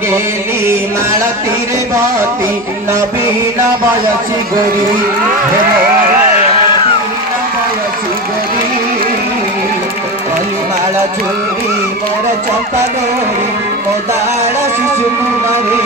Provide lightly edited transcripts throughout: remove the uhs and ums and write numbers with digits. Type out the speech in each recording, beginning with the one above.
गेली मालती रे बती नवीन बयसी गोरी हे मोर नवीन बयसी गोरी कली माल चूड़ी मोर चंपा गोरी मोदाड़ शिशु कुमारी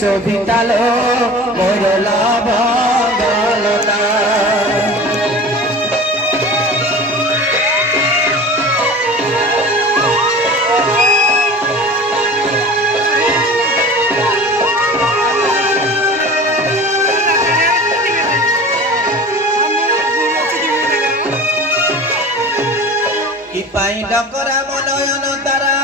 शोभितालो मोर लता कि पाई डकरा मनयन तारा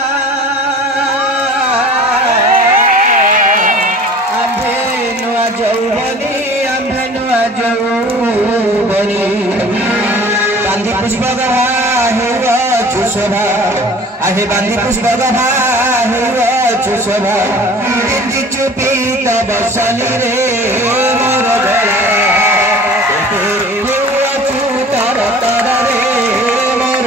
बांधी पुष्प चुशोभा आहे बांधी पुष्प चुशोभा चुपी तब सनी रे मोर तर तर रे मोर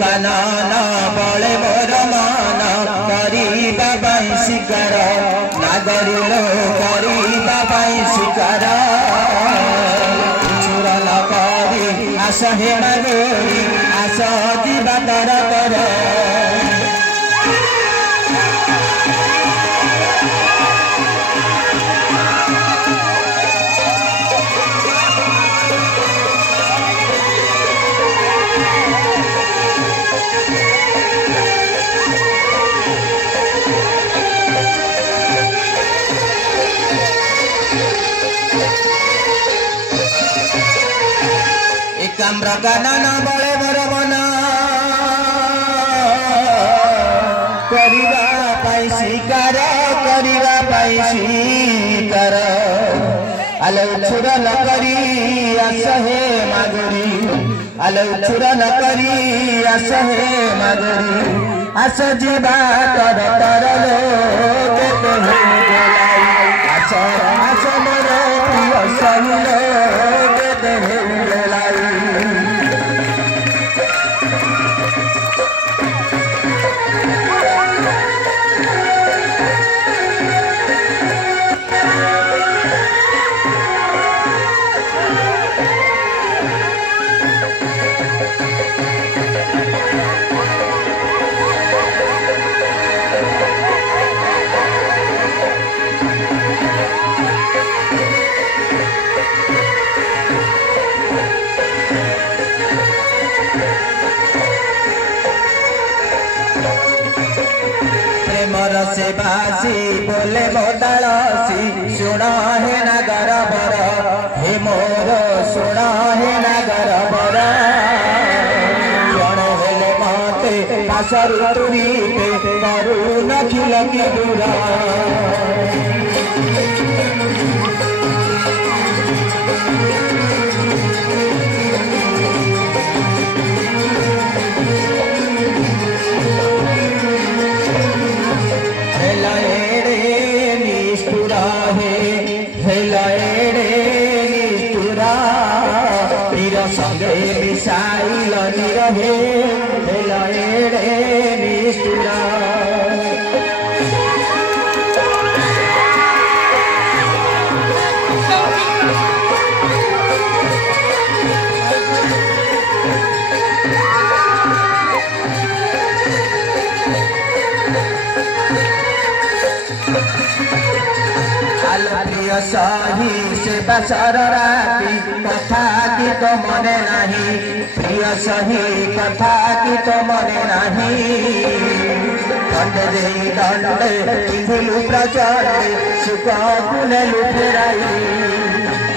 कानन बले मोर मन करवा शिकार नागरिल करवा शिकार चूरन करी आस हेण गोरी आस जीवा तर कर कानन बले मोर मन करवा शिकार आलो छुरन करी आस हे मागुरी आलो छुरन करी आस हे मागुरी आस जीवा तर तर लो आस आस मोर प्रिय सहिलो से बासी बोले मोदासी सुना है नगर बर हे मोर सुना है नगर बर जन हेले मते पासर तुरी करू नखिल की दूरा संगे मिसाइल निरहे निष्ठुरा सही से बसर राती कथा की तो मने नहीं प्रिय सही कथा की तो मने नहीं दंडे दे दंडे पिंधिलु प्रचंडे सुख पुनेलु फेराई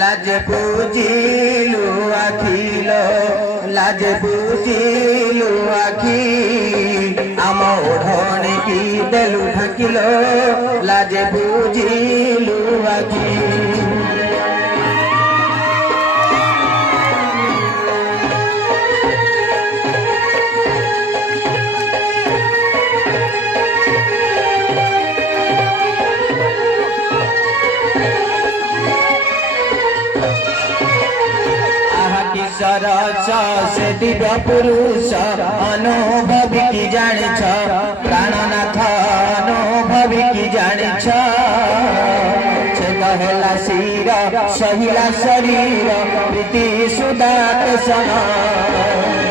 लाज बुझिलु आखिलो लाज बुझिलु आखि आम ओढ़णी की देलु ढाकिलो लाज बुझिलु आखि सरस से दिव्य पुरुष अनुभवी की जानिछ प्राणनाथ अनुभवी की जानिछ से कहला शिर सहिला शरीर प्रीति सुदात सन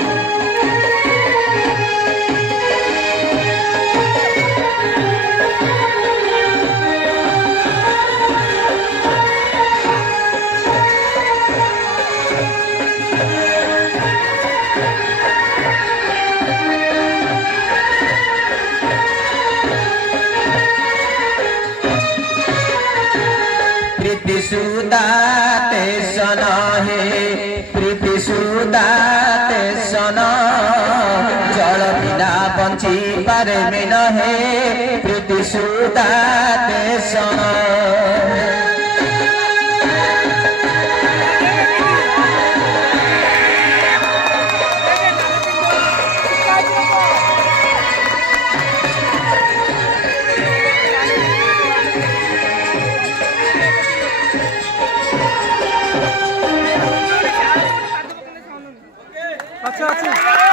प्रीति सुदाते सन हे प्रीति सुदाते सन जल बिना बंची पारे में न हे प्रीति सुदाते सन। अच्छा अच्छा